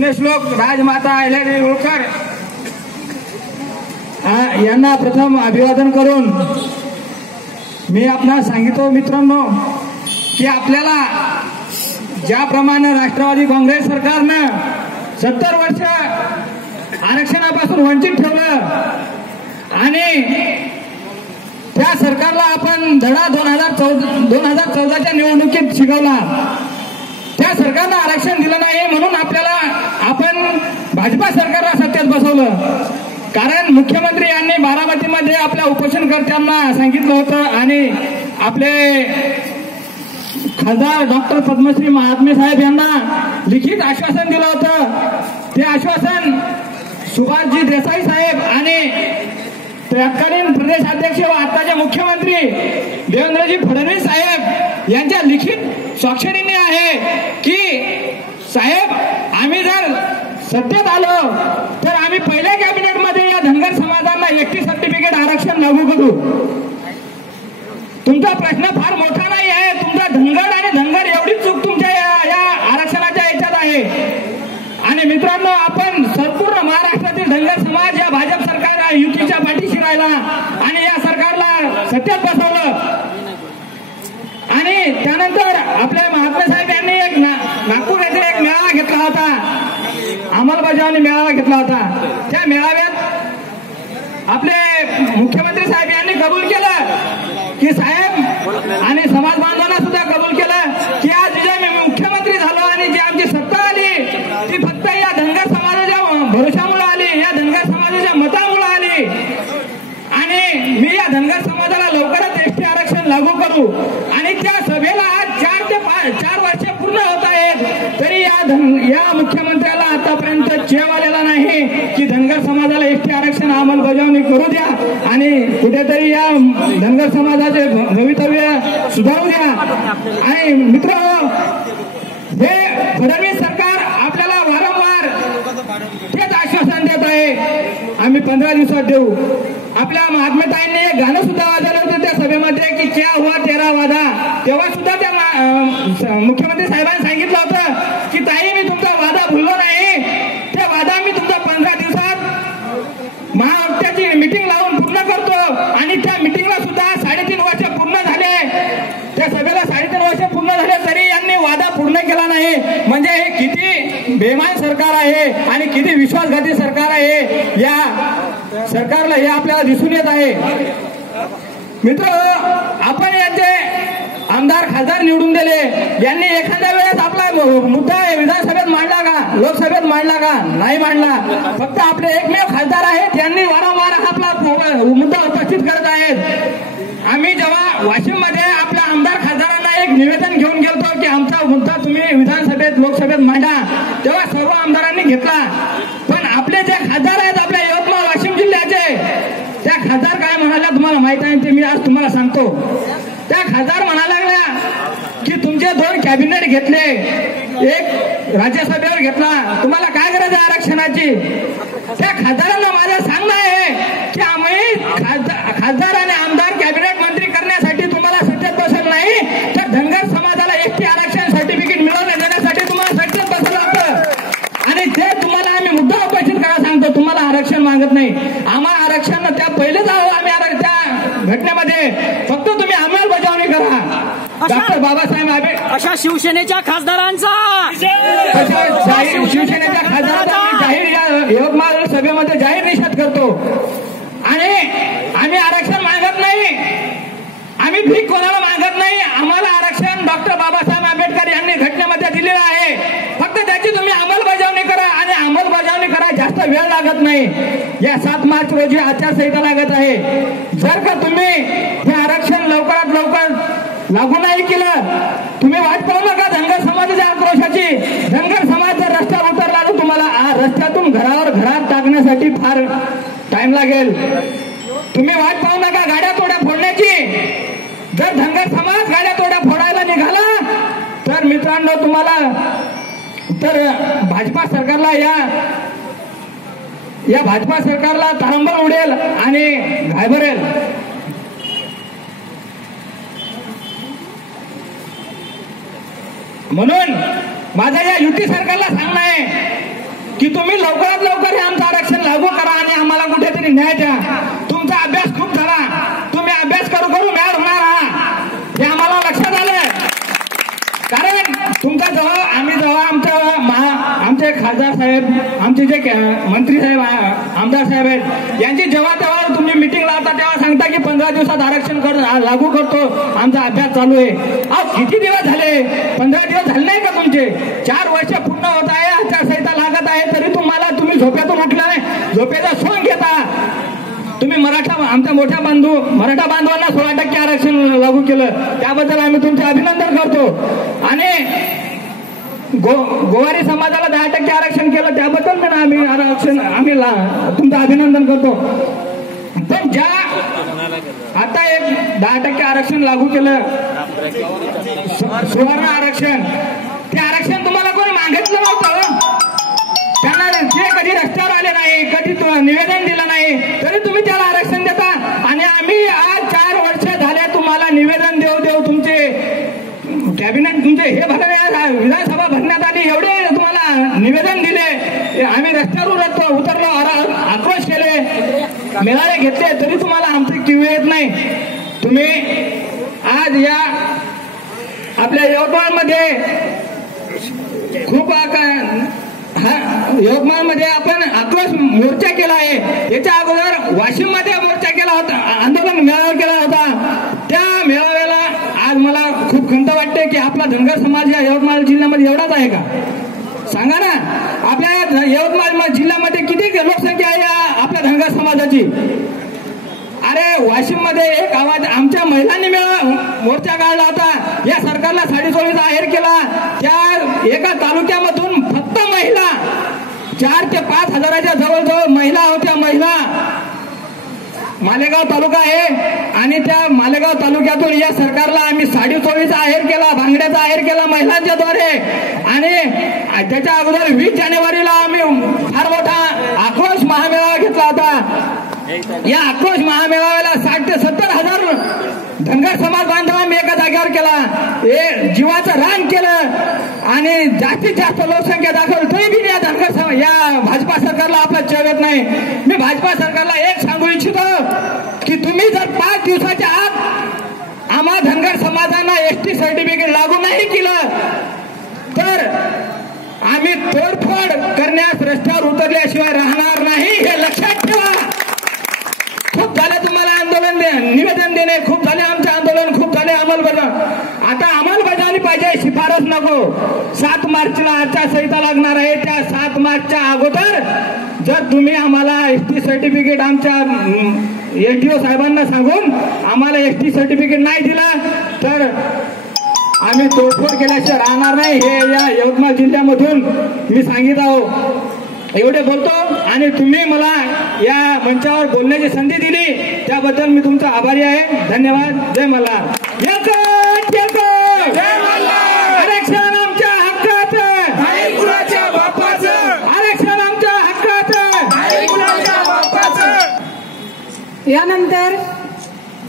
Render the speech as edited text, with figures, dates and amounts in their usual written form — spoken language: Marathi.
पुण्यश्लोक राजमाता अहिल्यादेवी होळकर यांना प्रथम अभिवादन करून मी आपणास सांगितलं मित्रांनो की आपल्याला ज्याप्रमाणे राष्ट्रवादी काँग्रेस सरकारनं 70 वर्ष आरक्षणापासून वंचित ठेवलं आणि त्या सरकारला आपण धडा 2014च्या निवडणुकीत शिकवला. त्या सरकारनं आरक्षण दिलं नाही म्हणून आपण भाजपा सरकारला सत्तेत बसवलं. कारण मुख्यमंत्री यांनी बारामतीमध्ये आपल्या उपोषणकर्त्यांना सांगितलं होतं आणि आपले खासदार डॉक्टर पद्मश्री महात्मे साहेब यांना लिखित आश्वासन दिलं होतं. ते आश्वासन सुभाषजी देसाई साहेब आणि तत्कालीन प्रदेशाध्यक्ष व आताचे मुख्यमंत्री देवेंद्रजी फडणवीस साहेब यांच्या लिखित स्वाक्षरीने आहे की साहेब आम्ही जर सत्तेत आलो तर आम्ही पहिल्या कॅबिनेटमध्ये या धनगर समाजांना एसटी सर्टिफिकेट आरक्षण लागू करू. तुमचा प्रश्न फार मोठा नाही आहे. तुमचा धनगर आणि धनगर एवढीच चूक तुमच्या या आरक्षणाच्या याच्यात आहे. आणि मित्रांनो आपण संपूर्ण महाराष्ट्रातील धनगर समाज या भाजप सरकार युतीच्या पाठीशी राहिला आणि या सरकारला सत्तेत बसवलं. आणि त्यानंतर आपल्या महात्मे साहेब यांनी एक नागपूर येथे एक मेळावा घेतला होता, अंमलबजावणी मेळावा घेतला होता. त्या मेळाव्यात आपले मुख्यमंत्री साहेब यांनी कबूल केलं की साहेब आणि समाज बांधवांना सुद्धा कबूल केलं की आज जे मी मुख्यमंत्री झालो आणि जी आमची सत्ता आली ती फक्त या धनगर समाजाच्या भरोशामुळे आली, या धनगर समाजाच्या मतामुळे आली. आणि मी या धनगर समाजाला लवकरच एसटी आरक्षण लागू करू. आणि त्या सभेला आज 4 वर्ष पूर्ण होत आहेत तरी या मुख्यमंत्र्याला आतापर्यंत चेव आलेला नाही की धनगर समाजाला एसटी आरक्षण अंमलबजावणी करू द्या आणि कुठेतरी या धनगर समाजाचे भवितव्य सुधारू द्या. आणि मित्रांनो हे फडणवीस सरकार आपल्याला वारंवार तेच आश्वासन देत आहे आम्ही 15 दिवसात देऊ. आपल्या महात्मेताईंनी एक गाणं सुद्धा वाजवलं होतं त्या सभेमध्ये की क्या हुआ तेरा वादा. तेव्हा सुद्धा त्या मुख्यमंत्री साहेबांनी सांगितलं होतं की ताई मी तुमचा वादा भुललो नाही. त्या वादा मी तुमचा 15 दिवसात महाआयुक्ताची मिटिंग लावून पूर्ण करतो. आणि त्या मिटिंगला सुद्धा 3.5 वर्ष पूर्ण झाले. त्या सभेला 3.5 वर्ष पूर्ण झाले तरी यांनी वादा पूर्ण केला नाही. म्हणजे हे किती बेमान सरकार आहे आणि किती विश्वासघाती सरकार आहे या सरकारला हे आपल्याला दिसून येत आहे. मित्र आपण यांचे आमदार खासदार निवडून दिले, यांनी एखाद्या वेळेस आपला मुद्दा विधानसभेत मांडला का, लोकसभेत मांडला का? नाही मांडला. फक्त आपले एकमेव खासदार आहेत यांनी वारंवार आपला मुद्दा उपस्थित करत आहेत. आम्ही जेव्हा वाशिम मध्ये आपल्या आमदार खासदारांना एक निवेदन घेऊन गेलतो की आमचा मुद्दा तुम्ही विधानसभेत लोकसभेत मांडा, तेव्हा सर्व आमदारांनी घेतला. पण आपले जे खासदार आहेत आपल्या यवतमाळ वाशिम जिल्ह्याचे, त्या खासदार काय म्हणाल्या तुम्हाला माहित आहे ते मी आज तुम्हाला सांगतो. त्या खासदार म्हणा लागल्या की तुमचे 2 कॅबिनेट घेतले, एक राज्यसभेवर घेतला, तुम्हाला काय गरज आहे आरक्षणाची? त्या खासदारांना माझं सांगणं आहे की आम्ही खासदार आणि आमदार कॅबिनेट मंत्री करण्यासाठी तुम्हाला सत्तेत बसवलं नाही तर धनगर समाजाला एसटी आरक्षण सर्टिफिकेट मिळवून देण्यासाठी तुम्हाला सत्तेत बसवलं होतं. आणि ते तुम्हाला आम्ही मुद्दा उपस्थित करायला सांगतो, तुम्हाला आरक्षण मागत नाही. आम्हाला आरक्षण त्या पहिलेच आम्ही त्या घटनेमध्ये फक्त तुम्ही अंमलबजावणी करा. डॉक्टर बाबासाहेब आंबेडकर अशा शिवसेनेच्या खासदारांचा शिवसेनेच्या खासदारांचा जाहीर या यवतमाळ सभेमध्ये जाहीर निषेध करतो. आणि आम्ही आरक्षण मागत नाही, आम्ही भीक कोणाला मागत नाही. आम्हाला आरक्षण डॉक्टर बाबासाहेब आंबेडकर यांनी घटनेमध्ये दिलेलं आहे. फक्त त्याची तुम्ही अंमलबजावणी करा आणि अंमलबजावणी करा, जास्त वेळ लागत नाही. या 7 मार्च रोजी आचारसंहिता लागत आहे. जर का तुम्ही हे आरक्षण लवकरात लवकर लागू नाही केलं, तुम्ही वाट पाहू नका धनगर समाजाच्या आक्रोशाची. धनगर समाज जर रस्त्यावर उतरला तर तुम्हाला रस्त्यातून घरात टाकण्यासाठी फार टाइम लागेल. तुम्ही वाट पाहू नका गाड्या तोड्या फोडण्याची. जर धनगर समाज गाड्या तोड्या फोडायला निघाला तर मित्रांनो तुम्हाला तर भाजपा सरकारला या भाजपा सरकारला तारंबळ उडेल आणि घाबरेल. म्हणून माझं या युती सरकारला सांगणं आहे की तुम्ही लवकरात लवकर हे आमचं आरक्षण लागू करा आणि आम्हाला कुठेतरी न्याय द्या. तुमचा अभ्यास खूप झाला, तुम्ही अभ्यास करू करू मॅड होणार आहात हे आम्हाला लक्षात आलं. कारण तुमचा जेव्हा आमचे खासदार साहेब, आमचे जे मंत्री साहेब, आमदार साहेब आहेत, यांची जेव्हा तेव्हा तुम्ही मिटिंग लावता तेव्हा सांगता की 15 दिवसात आरक्षण लागू करतो, आमचा अभ्यास चालू आहे. अहो किती दिवस झाले? 15 दिवस झाले नाही का तुमचे? 4 वर्ष पूर्ण होत आहे, आचारसंहिता लागत आहे, तरी तुम्ही झोपेतून उठला नाही, झोपेचा सोंग घेता. तुम्ही आमच्या मराठा बांधवांना 16% आरक्षण लागू केलं, त्याबद्दल आम्ही तुमचे अभिनंदन करतो. आणि गोवारी समाजाला 10% आरक्षण केलं, त्याबद्दल आम्ही तुमचं अभिनंदन करतो. पण आता एक 10% आरक्षण लागू केलं, सुवर्ण आरक्षण, ते आरक्षण तुम्हाला कोण मागितलं नव्हतं. त्यांना जे कधी रस्त्यावर आले नाही, कधी निवेदन दिलं नाही, तरी तुम्ही त्याला आरक्षण देता. आणि आम्ही आज 4 वर्ष झाले तुम्हाला निवेदन देऊ तुमचे कॅबिनेट, तुमचे हे विधानसभा भरण्यात आली, एवढे तुम्हाला निवेदन दिले, आम्ही रस्त्यावर उतरलो, आक्रोश केले, मेळावे घेतले, तरी तुम्हाला आमची किव येत नाही. तुम्ही आज या आपल्या यवतमाळमध्ये यवतमाळमध्ये आपण आक्रोश मोर्चा केला आहे. याच्या अगोदर वाशिममध्ये मोर्चा केला होता, आंदोलन मेळावा केला होता. त्या मेळाव्याला आज मला खूप खंत वाटते की आपला धनगर समाज या यवतमाळ जिल्ह्यामध्ये एवढाच आहे का? सांगा ना, आपल्या यवतमाळ जिल्ह्यामध्ये किती लोकसंख्या आहे आपल्या धनगर समाजाची? अरे वाशिममध्ये एक आवाज आमच्या महिलांनी मोर्चा काढला होता, या सरकारला साडीचोळीचा आहेर केला. त्या एका तालुक्यामधून फक्त महिला 4 ते 5 हजाराच्या जवळजवळ महिला होत्या. महिला मालेगाव तालुका आहे आणि त्या मालेगाव तालुक्यातून या सरकारला आम्ही साडीचोळीचा आहेर केला, भांगड्याचा आहेर केला महिलांच्या द्वारे. आणि त्याच्या अगोदर 20 जानेवारीला आम्ही फार मोठा आक्रोश महामेळावा घेतला होता. या आक्रोश महामेळाव्याला 60 ते 70 हजार धनगर समाज बांधवांनी एका जागेवर केला, हे जीवाचं रान केलं आणि जास्तीत जास्त लोकसंख्या दाखवली, तरी बी या धनगर या भाजपा सरकारला आपला चव येत नाही. मी भाजपा सरकारला एक सांगू इच्छितो की तुम्ही जर 5 दिवसाच्या आत आम्हा धनगर समाजांना एसटी सर्टिफिकेट लागू नाही केलं तर आम्ही तोडफोड करण्यास रस्त्यावर उतरल्याशिवाय राहणार नाही, हे लक्षात ठेवा. खूप झाले तुम्हाला आंदोलन निवेदन देणे, खूप झाले आमचे आंदोलन, खूप झाले अंमलबजावणी. आता अंमलबजावणी पाहिजे, शिफारस नको. 7 मार्चला आचारसंहिता लागणार आहे, त्या 7 मार्चच्या अगोदर जर तुम्ही आम्हाला एसटी सर्टिफिकेट आमच्या एसडीओ साहेबांना सांगून आम्हाला एसटी सर्टिफिकेट नाही दिला तर आम्ही तोडफोड केल्याशिवाय राहणार नाही, हे या यवतमाळ जिल्ह्यामधून मी सांगित आहो. एवढे बोलतो आणि तुम्ही मला या मंचावर बोलण्याची संधी दिली त्याबद्दल मी तुमचा आभारी आहे. धन्यवाद. जय मल्हार. आरक्षण आमच्या हक्काचं, आरक्षण आमच्या हक्काचं. यानंतर